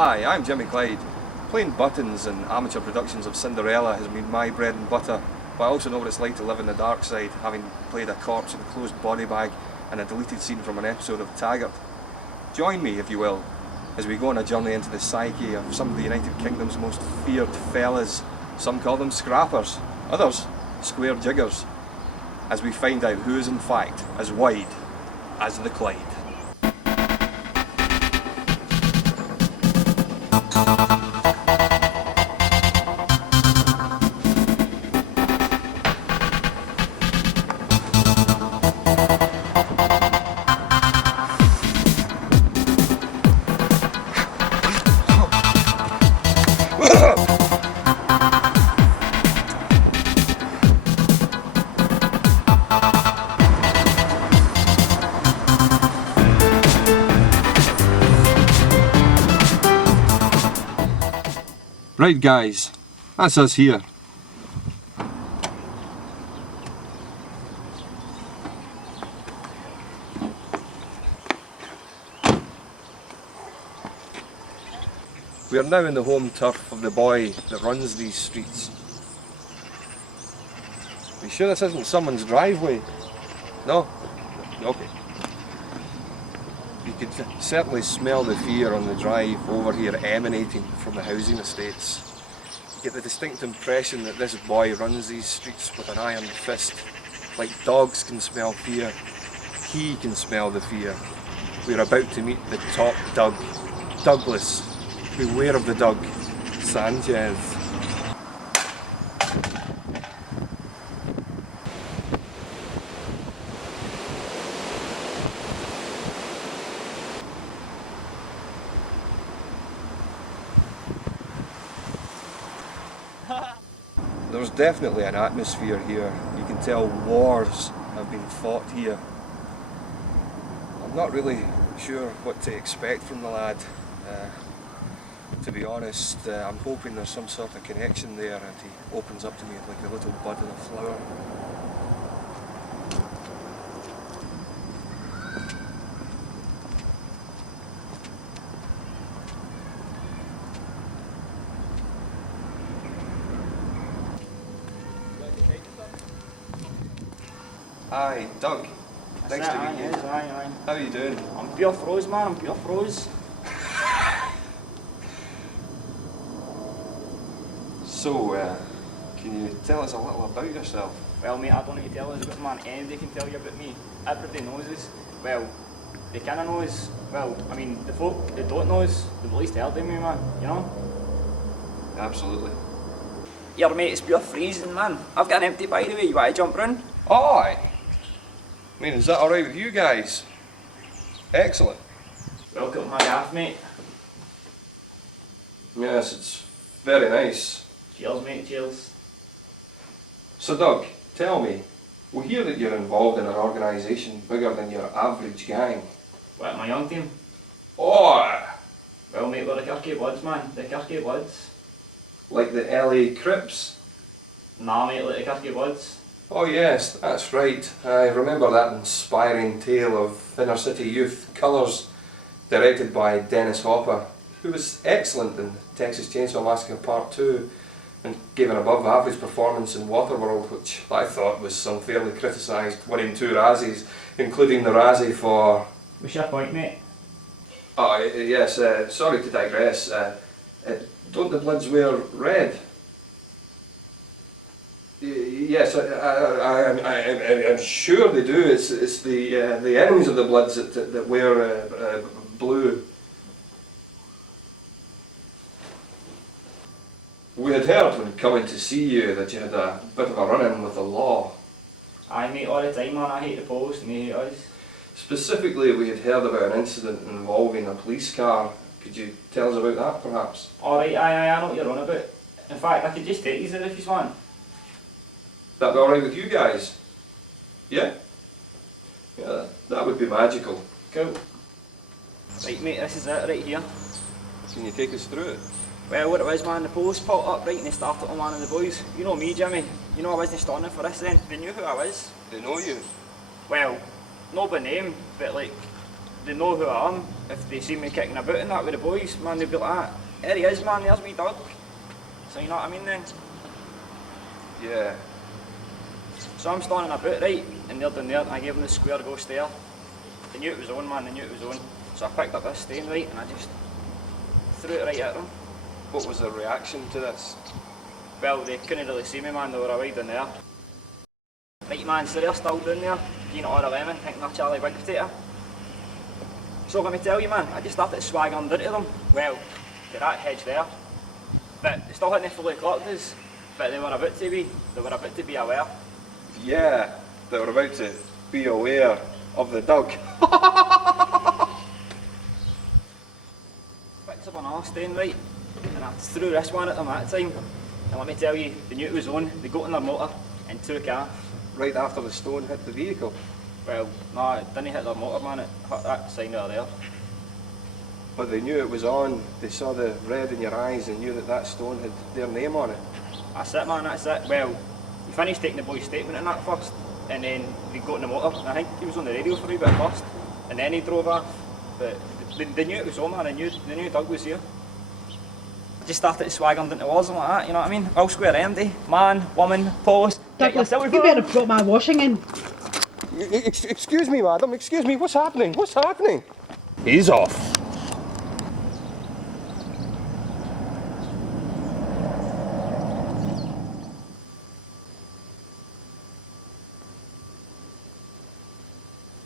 Hi, I'm Jimmy Clyde. Playing buttons and amateur productions of Cinderella has been my bread and butter, but I also know what it's like to live in the dark side, having played a corpse in a closed body bag and a deleted scene from an episode of Taggart. Join me, if you will, as we go on a journey into the psyche of some of the United Kingdom's most feared fellas. Some call them scrappers, others square jiggers, as we find out who is in fact as wide as the Clyde. Right guys, that's us here. We are now in the home turf of the boy that runs these streets. Are you sure this isn't someone's driveway? No? Okay. You could certainly smell the fear on the drive over here emanating from the housing estates. You get the distinct impression that this boy runs these streets with an iron fist. Like dogs can smell fear, he can smell the fear. We're about to meet the top Doug. Douglas, beware of the Doug. Sanchez. There's definitely an atmosphere here. You can tell wars have been fought here. I'm not really sure what to expect from the lad. To be honest, I'm hoping there's some sort of connection there and he opens up to me like a little bud in a flower. Hi, Doug. Nice to meet you. Aye. How are you doing? I'm pure froze, man. I'm pure froze. So, can you tell us a little about yourself? Well, mate, I don't need to tell us about man. Anybody can tell you about me. Everybody knows us. Well, they kinda know us. Well, I mean, the folk that don't know us, they've at least heard of me, man. You know? Absolutely. Here, mate, it's pure freezing, man. I've got an empty by the way. You want to jump round? Aye. I mean, is that alright with you guys? Excellent. Welcome to my gaff, mate. Yes, it's very nice. Cheers, mate. Cheers. So Doug, tell me, we hear that you're involved in an organisation bigger than your average gang. What, my young team? Oh! Well, mate, we're the Kirky Bloods, man. The Kirky Bloods. Like the LA Crips? Nah, mate, like the Kirky Bloods. Oh yes, that's right. I remember that inspiring tale of inner city youth colours, directed by Dennis Hopper, who was excellent in Texas Chainsaw Massacre Part 2 and gave an above average performance in Waterworld, which I thought was unfairly criticised, winning 2 Razzies, including the Razzie for... What's your point, mate? Oh yes, sorry to digress. Don't the Bloods wear red? Yes, I'm sure they do. It's the enemies of the Bloods that wear blue. We had heard when coming to see you that you had a bit of a run-in with the law. Aye, mate, all the time, man. I hate the post and they hate us. Specifically, we had heard about an incident involving a police car. Could you tell us about that, perhaps? Alright, aye, I know what you're on about. In fact, I could just take you there if you want. That be alright with you guys? Yeah? Yeah, that would be magical. Cool. Right, mate, this is it right here. Can you take us through it? Well, what it was, man, the post popped up right and they started on one of the boys. You know me, Jimmy. You know I wasn't standing for this then. They knew who I was. They know you? Well, not by name, but like, they know who I am. If they see me kicking about and that with the boys, man, they'll be like, ah, there he is, man, there's wee Doug. So you know what I mean then? Yeah. So I'm standing about, right, and they're down there, and I gave them the square go stare. They knew it was on, man, they knew it was on. So I picked up this stain, right, and I just threw it right at them. What was their reaction to this? Well, they couldn't really see me, man, they were away down there. Right, man, so they're still down there, peanut or a lemon, thinking they're Charlie Big Potato. So let me tell you, man, I just started swaggering into them. Well, to that hedge there. But they still hadn't fully clocked us, but they were about to be aware. Yeah, they were about to be aware of the Doug. Picked up another stain, right, and I threw this one at them that time. And let me tell you, they knew it was on, they got in their motor and took off. Right after the stone hit the vehicle. Well, no, it didn't hit their motor, man, it hit that sign over there. But they knew it was on, they saw the red in your eyes and knew that that stone had their name on it. That's it, man, that's it. Well, he finished taking the boy's statement in that first, and then we got in the motor. I think he was on the radio for a wee bit first, and then he drove off. But they knew it was on, man, they knew Doug was here. I just started swaggering into walls and like that, you know what I mean? All square empty, man, woman, post. Douglas, you better have brought my washing in. Excuse me, madam, excuse me, what's happening? What's happening? He's off.